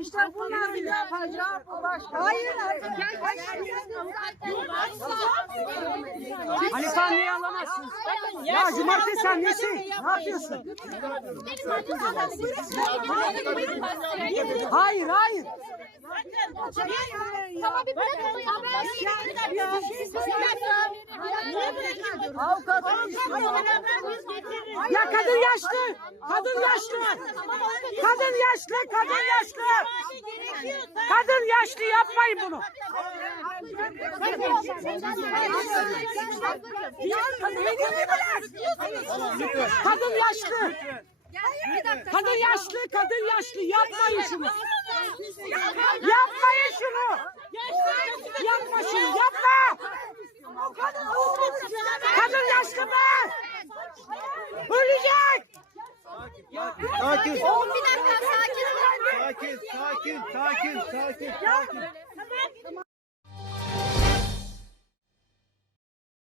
İşte bunlar yapacak bu başka. Hayır. Halife niye alamazsınız? Ya cumartesi annesi ne yapıyorsun? Hayır hayır. Bırakın ya. Kadın yaşlı. Kadın yaşlı. Kadın yaşlı. Kadın yaşlı. Kadın yaşlı yapmayın bunu. Kadın yaşlı. Kadın yaşlı, kadın yaşlı. Yapmayın şunu. Yapmayın şunu. Yapma şunu, yapma. Kadın yaşlı be. Ölecek. Sakin. Bir dakika sakin. Sakin, sakin, sakin, sakin, sakin.